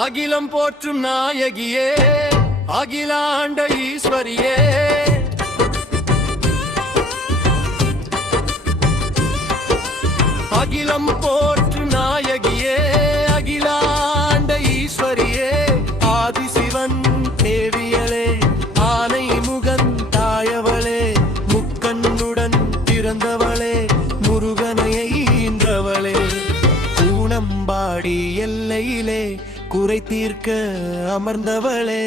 அகிலம் போற்றும் நாயகியே, அகிலாண்ட ஈஸ்வரியே, அகிலம் போற்றும் நாயகியே, அகிலாண்ட ஈஸ்வரியே, ஆதிசிவன் தேவியளே, ஆனை முகன் தாயவளே, முக்கண்ணுடன் பிறந்தவளே, முருகனையை ஈன்றவளே, கூணம்பாடி எல்லையிலே குறை தீர்க்க அமர்ந்தவளே,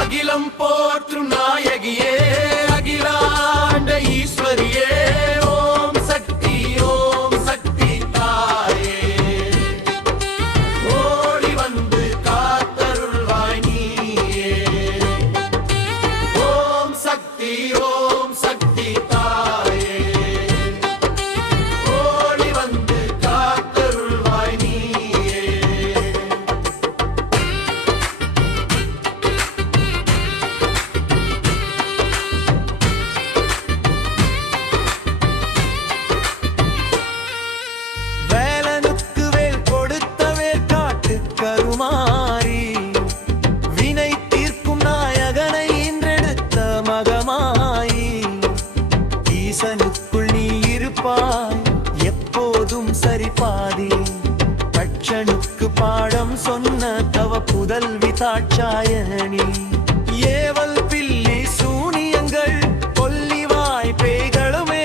அகிலம் போற்றும் நாயகியே, அகிலாண்ட ஈஸ்வரியே, ஓம் சக்தி ஓம் சக்தி தாயே, ஓடி வந்து காத்தருள்வாய் நீயே, ஓம் சக்தி ஓம் சக்தி தாயே, ஓடி வந்து காத்தருள்வாய் நீயே. வேலனுக்கு வேல் கொடுத்த வேற்காட்டு கருமாரி, வினை தீர்க்கும் நாயகனை இன்றெடுத்த மகமாயி, ஈசனுக்குள் நீ இருப்பாய் எப்போதும் சரிபாதி, தட்சனுக்கு பாடம் சொன்ன தவ புதல்வி தாட்சாயணி, ஏவல் பில்லி சூனியங்கள் கொல்லிவாய் பேய்களுமே,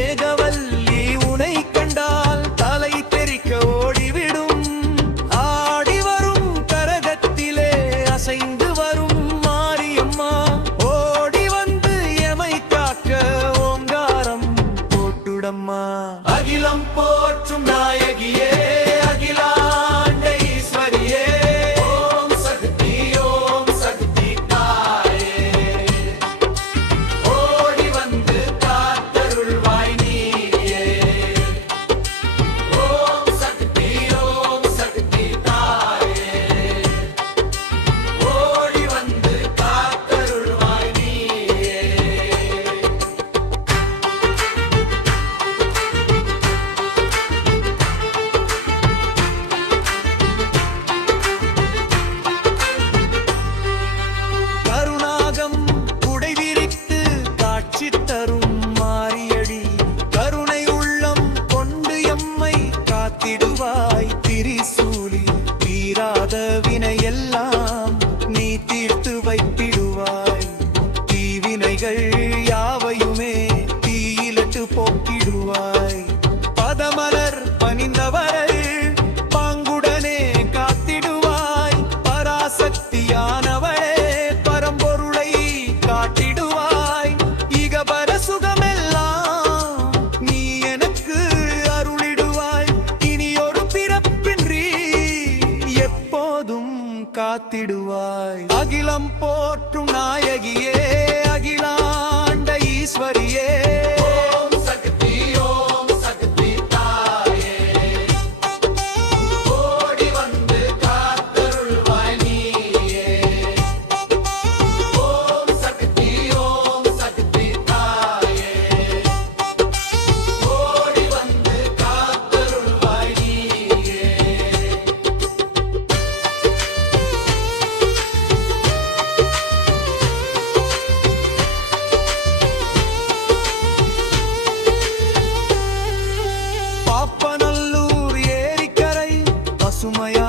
ஏகவல்லி உனை கண்டால் தலை தெறிக்க ஓடிவிடும், ஆடி வரும் கரகத்திலே அசைந்து வரும் மாரியம்மா, ஓடி வந்து எமை காக்க ஓங்காரம் போட்டுடம்மா, அகிலம் போற்றும் நாயகியே, அகிலாண்ட ஈஸ்வரியே, ஓம் சக்தி தாயே, ஓடி வந்து காத்தருள்வாய் நீயே, ஓம் சக்தி தாயே, ஓடி வந்து காத்தருள்வாய் நீயே. கருணாகம் குடை விரித்து காட்சி தரும் மாரியடி, கருணை உள்ளம் கொண்டு எம்மை காத்திடுவாய் திரிசூலி, தீராத வினையெல்லாம் நீ தீர்த்து வைத்திடுவாய், தீவினைகள் யாவையுமே தீயிலட்டு போக்கிடுவாய், பதமலர் பணிந்தவரை பாங்குடனே காத்திடுவாய், பராசக்தியானவளே பரம்பொருளை காட்டிடுவாய், இகபர சுகமெல்லாம் நீ எனக்கு அருளிடுவாய், இனி ஒரு பிறப்பின்றி எப்போதும் காத்திடுவாய், அகிலம் போற்றும் நாயகியே, அகிலாண்ட ஈஸ்வரியே, ஓம் சக்தி தாயே, ஓடி வந்து காத்தருள்வாய் நீயே, ஓம் சக்தி தாயே, ஓடி வந்து காத்தருள்வாய் நீயே. பாப்பநல்லூர் ஏரிக்கரை பசுமையா